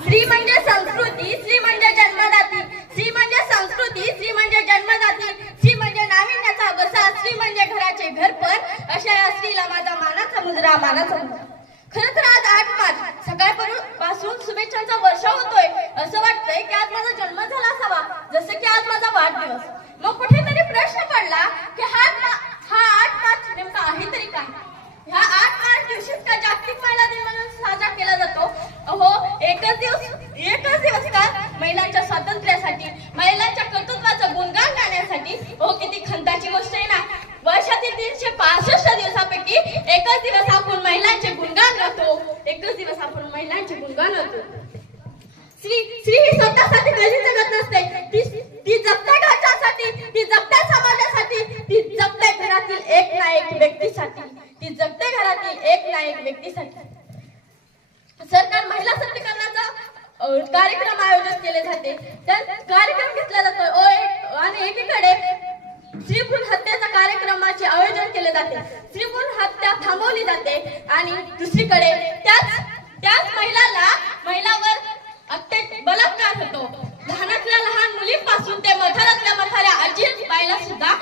स्त्री म्हणजे संस्कृती, स्त्री म्हणजे जन्मदाती, स्त्री म्हणजे संस्कृती, स्त्री म्हणजे जन्मदाती, स्त्री म्हणजे नाविन्याचा वसा, स्त्री म्हणजे घराचे घरपण, अशा या स्त्रीला माझा मानाचा मुजरा, मानाचा मुजरा. खरं तर आज 8 मार्च सकाळपासून शुभेच्छांचा वर्षाव होतोय. असं वाटतंय की आज माझा जन्म झाला असावा, जसं की आज माझा वाढदिवस. मग कुठेतरी प्रश्न पडला की हा 8 मार्च नेमका आहे तरी काय? ह्या 8 मार्च दिवशीच का जागतिक महिला दिन म्हणून साजरा केला जातो? अहो, एकच दिवस का महिलांच्या स्वातंत्र्यासाठी, महिलांच्या कर्तृत्वाचं गुणगान गाण्यासाठी. हो, किती खंताची गोष्ट आहे ना. वर्षातील 365 दिवसापैकी एकच दिवस आपण महिलांचे गुणगान गातो, एकच दिवस आपण महिलांचे गुणगान गातो. स्त्री ही स्वतःसाठी कधी जगत नसते, ती जगत्या घरच्यासाठी, ती जगत्या समाजासाठी, ती जगत्या घरातील एक ना एक व्यक्तीसाठी, ती जगत्या घरातील एक ना एक व्यक्तीसाठी. सरकार महिला सक्षमीकरणाचा कार्यक्रम आयोजित केले जाते, तर कार्यक्रम घेतला जातो आणि एकीकडे स्त्री भ्रूण हत्येचा कार्यक्रमाचे आयोजन केले जाते, स्त्री भ्रूण हत्या थांबवली जाते आणि दुसरीकडे त्याच महिलावर बलात्कार होतो. लहानातल्या लहान मुलींपासून ते म्हाताऱ्यातल्या म्हाताऱ्या आजी बाईला सुद्धा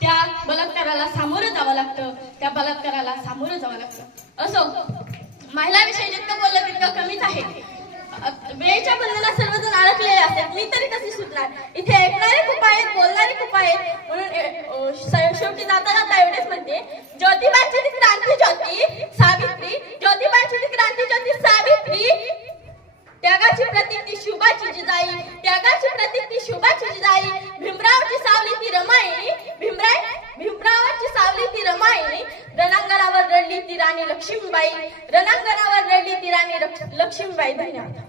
त्या बलात्काराला सामोरं जावं लागतं, त्या बलात्काराला सामोरं जावं लागतं. असो, महिलांविषयी जितकं बोललं तितकं कमीच आहे. वेळेच्या बंधनात सर्वजण अडकलेले असतात, मी तरी कशी सुटणार? इथे ऐकणारे खूप आहेत, बोलणारे खूप आहेत, म्हणून शेवटी जाता जाता एवढेच म्हणते, ज्योतिबांची ती क्रांती ज्योती सावित्री, ज्योतिबांची ती क्रांती ज्योती सावित्री, त्यागाची प्रतीक ती शुभाची जिजाई, त्यागाची प्रतीक ती शुभाची जिजाई, भीमरावची सावली ती रमाई, भीमरावाची सावली ती रमाई, रणांगणावर रडली ती राणी लक्ष्मीबाई, रणांगणावर रडली ती राणी लक्ष्मीबाई. धन्यवाद.